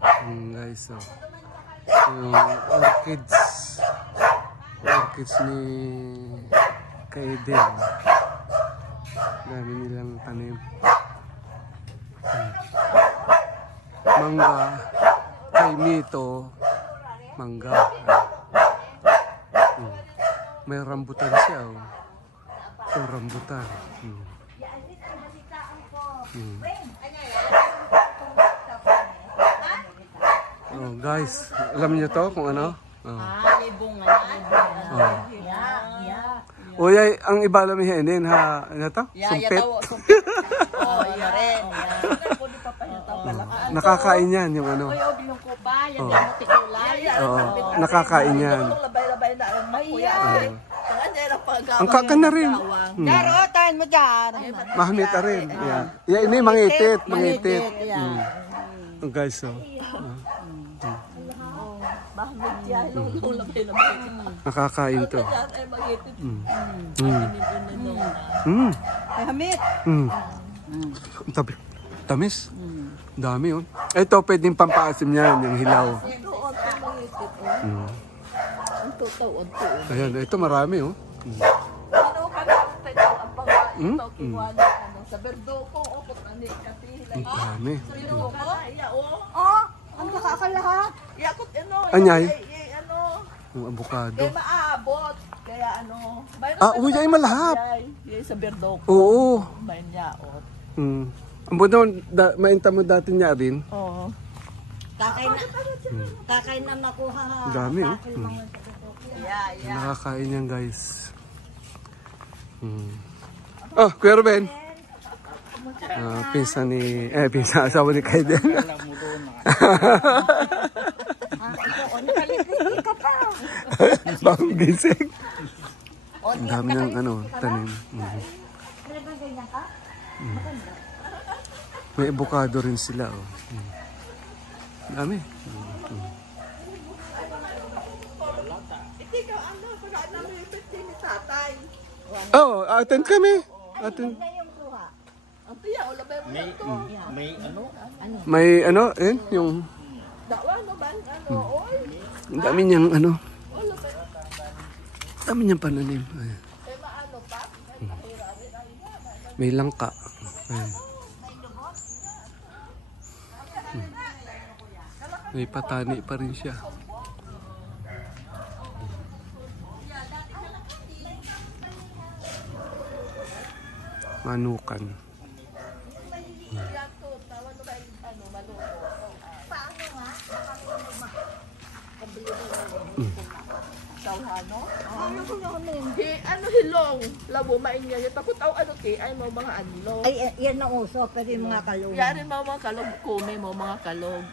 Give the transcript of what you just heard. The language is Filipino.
Guys, so yung orchids ni Kaiden. Dami nilang tanim. Mangga kay Mito, mangga. May rambutan siya, oh. Ito rambutan. Oh, guys, alam niyo to kung ano? Libong Uy, ang ibalamihin ha, ano to? Sumpit. Nakakain yan yung ano. Nakakain yan. Ang kaka na rin. Darotan mo dyan. Mahamit na rin. Yeah, ini mangitit. Guys, so. Nakakain to. Ay, hamit. Tabi. Tamis. Dami, oh. Ito, pwedeng pampaasim niyan, yung hilaw. Ayan, ito marami, oh. Sa Berdoco, opot na ni Kapila. Ang dami. Ang nakakalahat. Anyay? Yung avocado. Kaya maabot. Kaya Uy, ay malahap. Sa Berdoco. Oo. May niyaot. Ang buto, mainta mo dati niya rin. Oo. Kakain na makuha. Ang dami, oh. Yeah. Nakakain yan, guys. Oh, Kuya Ruben. Pinsan asawa ni Kaiden. Bagong gising. Ang dami ng tanim. May avocado rin sila, oh. Dami. Oh, attend kami. Attend. May yung ang dami niyang dami niyang pananim. May langka. Ayan. May patani pa rin siya. Manukan. Hilong. Labo main niya. Takot ay mo mga anlo. Ay, yan ang uso, pero yung mga kalong. Yari mo mga kalog, kume mo mga kalog.